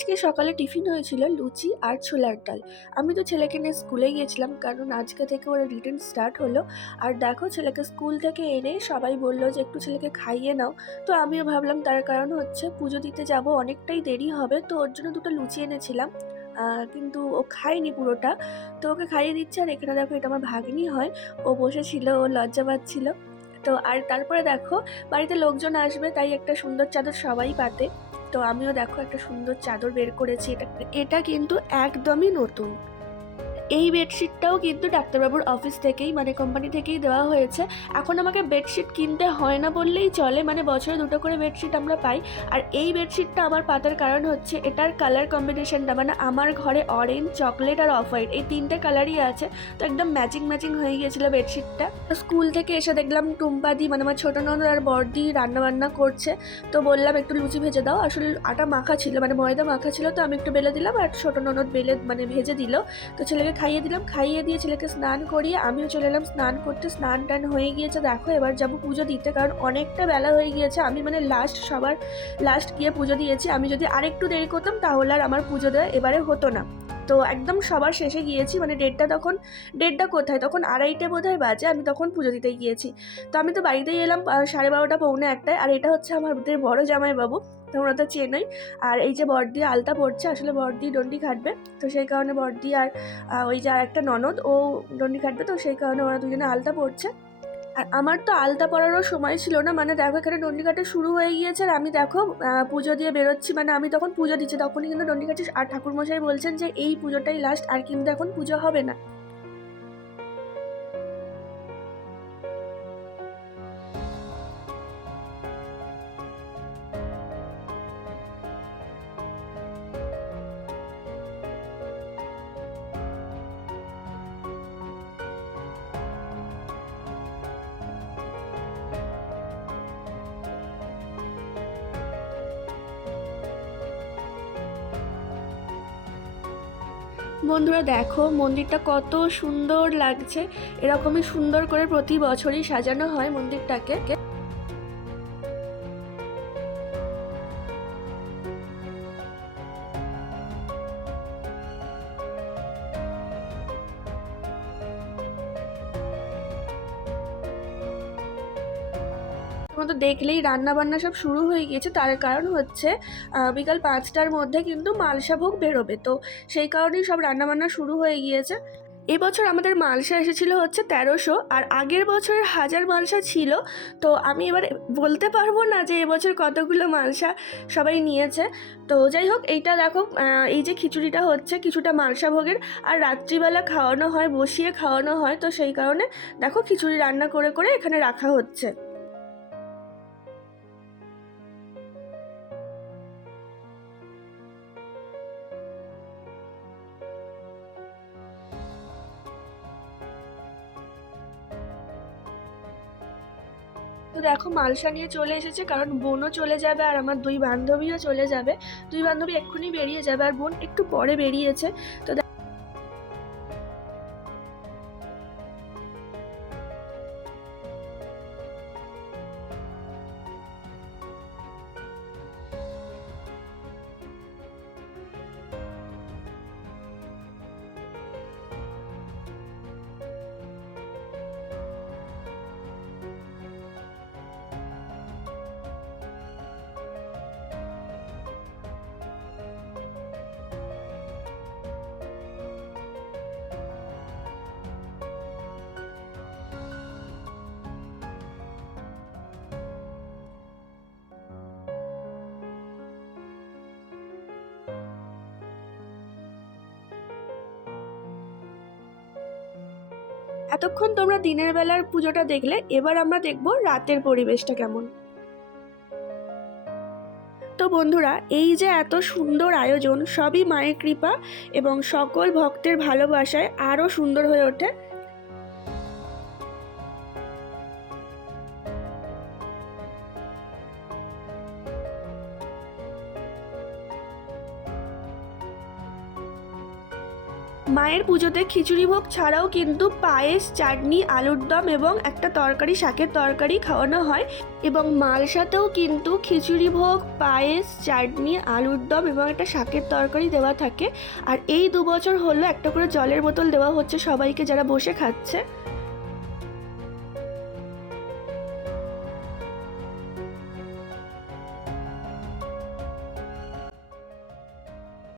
আজকে সকালে টিফিন হয়েছিল লুচি আর ছোলার ডাল। আমি তো ছেলেকে নিয়ে স্কুলে গিয়েছিলাম, কারণ আজকে থেকে ওর রিটেন স্টার্ট হলো। আর দেখো, ছেলেকে স্কুল থেকে এনে সবাই বলল যে একটু ছেলেকে খাইয়ে নাও। তো আমিও ভাবলাম, তার কারণ হচ্ছে পুজো দিতে যাব, অনেকটাই দেরি হবে, তো ওর জন্য দুটো লুচি এনেছিলাম। কিন্তু ও খায়নি পুরোটা, তো ওকে খাইয়ে দিচ্ছে। আর এখানে দেখো, এটা আমার ভাগ্নি হয়, ও বসেছিল, ও লজ্জা পাচ্ছিল। তো আর তারপরে দেখো, বাড়িতে লোকজন আসবে তাই একটা সুন্দর চাদর সবাই পাতে। তো আমিও দেখো একটা সুন্দর চাদর বের করেছি, এটা এটা কিন্তু একদমই নতুন। এই বেডশিটটাও কিন্তু ডাক্তারবাবুর অফিস থেকেই, মানে কোম্পানি থেকেই দেওয়া হয়েছে। এখন আমাকে বেডশিট কিনতে হয় না বললেই চলে, মানে বছরে দুটো করে বেডশিট আমরা পাই। আর এই বেডশিটটা আমার পাতার কারণ হচ্ছে এটার কালার কম্বিনেশনটা, মানে আমার ঘরে অরেঞ্জ, চকলেট আর অফ হোয়াইট এই তিনটে কালারই আছে। তো একদম ম্যাচিং ম্যাচিং হয়ে গিয়েছিল বেডশিটটা। স্কুল থেকে এসে দেখলাম টুম্পাদি, মানে আমার ছোটো ননদ আর বড়দি রান্না বান্না করছে। তো বললাম একটু লুচি ভেজে দাও। আসলে আটা মাখা ছিল, মানে ময়দা মাখা ছিল, তো আমি একটু বেলে দিলাম আর ছোটো ননদ বেলে মানে ভেজে দিল। তো ছেলেকে খাইয়ে দিলাম, খাইয়ে দিয়ে ছেলেকে স্নান করিয়ে আমিও চলে এলাম স্নান করতে। স্নান টান হয়ে গিয়েছে, দেখো এবার যাবো পুজো দিতে, কারণ অনেকটা বেলা হয়ে গিয়েছে। আমি মানে সবার লাস্ট গিয়ে পুজো দিয়েছি। আমি যদি আরেকটু দেরি করতাম তাহলে আর আমার পুজো দেওয়া এবারে হতো না। তো একদম সবার শেষে গিয়েছি, মানে ডেটটা কোথায়, তখন 2:30 বোধহয় বাজে, আমি তখন পুজো দিতে গিয়েছি। তো আমি তো বাড়িতেই এলাম 12:30 পৌনে 1টায়। আর এটা হচ্ছে আমাদের বড় জামাইবাবু, তোমরা তো চেনোই। আর এই যে বড়দি আলতা পড়ছে, আসলে বড়দি ডন্ডি খাটবে, তো সেই কারণে বড়দি আর ওই যে আর একটা ননদ ও ডন্ডি কাটবে, তো সেই কারণে ওরা দুজনে আলতা পড়ছে। আর আমার তো আলতা পরারও সময় ছিল না, মানে দেখো এখানে ডন্ডি কাটা শুরু হয়ে গিয়েছে আর আমি দেখো পুজো দিয়ে বেরোচ্ছি। মানে আমি তখন পুজো দিচ্ছি, তখনই কিন্তু ডন্ডি কাটছি। আর ঠাকুরমশাই বলছেন যে এই পুজোটাই লাস্ট, আর কিন্তু এখন পুজো হবে না। বন্ধুরা দেখো, মন্দিরটা কত সুন্দর লাগছে। এরকমই সুন্দর করে প্রতি বছরই সাজানো হয় মন্দিরটাকে। তোমার তো দেখলেই রান্না বান্না সব শুরু হয়ে গিয়েছে। তার কারণ হচ্ছে বিকাল 5টার মধ্যে কিন্তু মালসা ভোগ বেরোবে, তো সেই কারণেই সব রান্না বান্না শুরু হয়ে গিয়েছে। এবছর আমাদের মালসা এসেছিল হচ্ছে 1300, আর আগের বছরের 1000 মালসা ছিল। তো আমি এবার বলতে পারবো না যে এবছর কতগুলো মালসা সবাই নিয়েছে। তো যাই হোক, এইটা দেখো, এই যে খিচুড়িটা হচ্ছে কিছুটা মালসা ভোগের। আর রাত্রিবেলা খাওয়ানো হয়, বসিয়ে খাওয়ানো হয়, তো সেই কারণে দেখো খিচুড়ি রান্না করে করে এখানে রাখা হচ্ছে। তো দেখো, মালসা নিয়ে চলে এসেছে, কারণ বোনও চলে যাবে আর আমার দুই বান্ধবীও চলে যাবে। দুই বান্ধবী এক্ষুনি বেরিয়ে যাবে আর বোন একটু পরে বেরিয়েছে। তো এতক্ষণ তোমরা দিনের বেলার পুজোটা দেখলে, এবার আমরা দেখব রাতের পরিবেশটা কেমন। তো বন্ধুরা, এই যে এত সুন্দর আয়োজন, সবই মায়ের কৃপা এবং সকল ভক্তের ভালোবাসায় আরও সুন্দর হয়ে ওঠে। মায়ের পুজোতে খিচুড়ি ভোগ ছাড়াও কিন্তু পায়েস, চাটনি, আলুর দম এবং একটা তরকারি, শাকের তরকারি খাওয়ানো হয় এবং মালসাতেও কিন্তু খিচুড়ি ভোগ, পায়েস, চাটনি, আলুর দম এবং একটা শাকের তরকারি দেওয়া থাকে। আর এই 2 বছর হলো একটা করে জলের বোতল দেওয়া হচ্ছে সবাইকে যারা বসে খাচ্ছে।